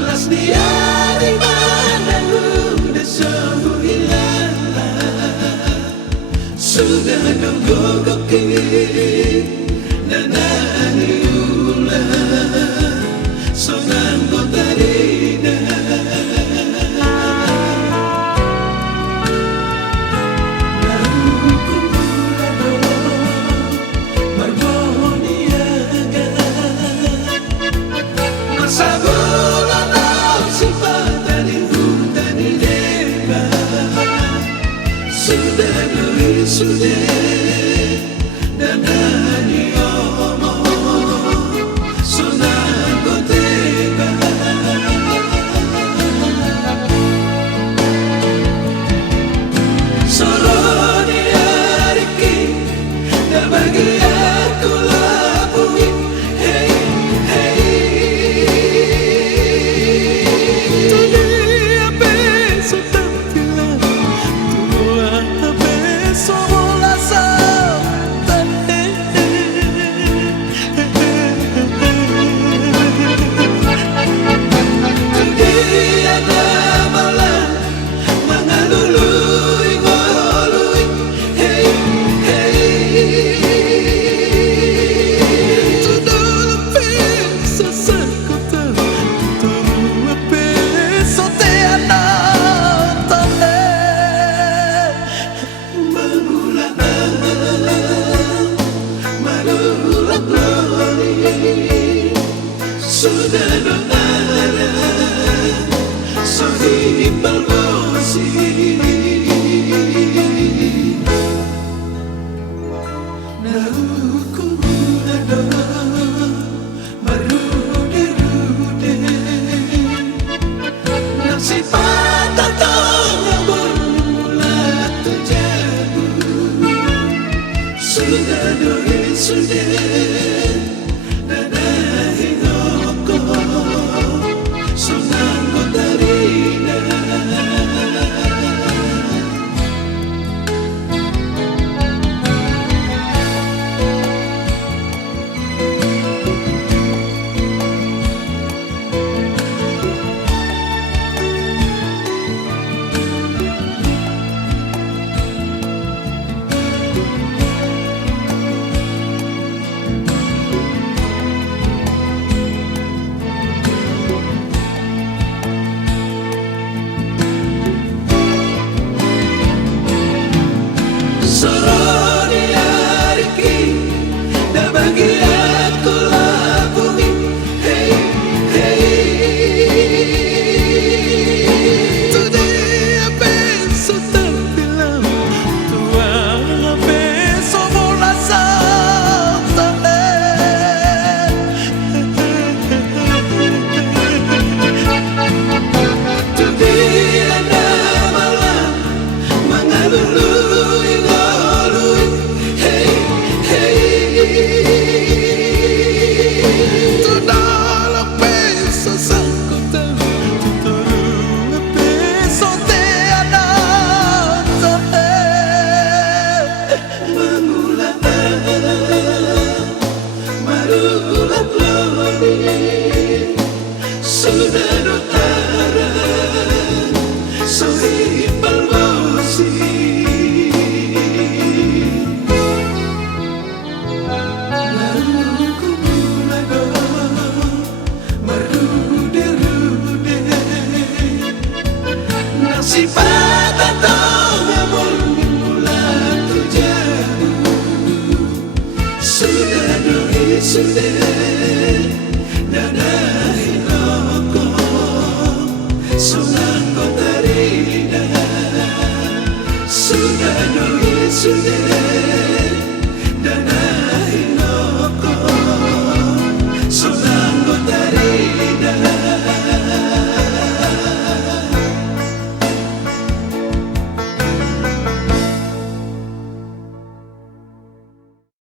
Las di mana udah sembuh hilang, sudah dogoki dan aniulah sonang kotarina. Sudah dan ani omong sonang kotega solo diariki dan bagi aku labui. Hey hey tadi apa sudah bilang tua besok sudah doara sohib balbosi nauku ada marude-rude nasi patah tanya bermula terjadi sudah doi sudah sudah doara sohib balbosi nauku mulado marude-rude nasi patah tanya mula terjadi sudah doi sudah sonang kotarina sudah doi sudah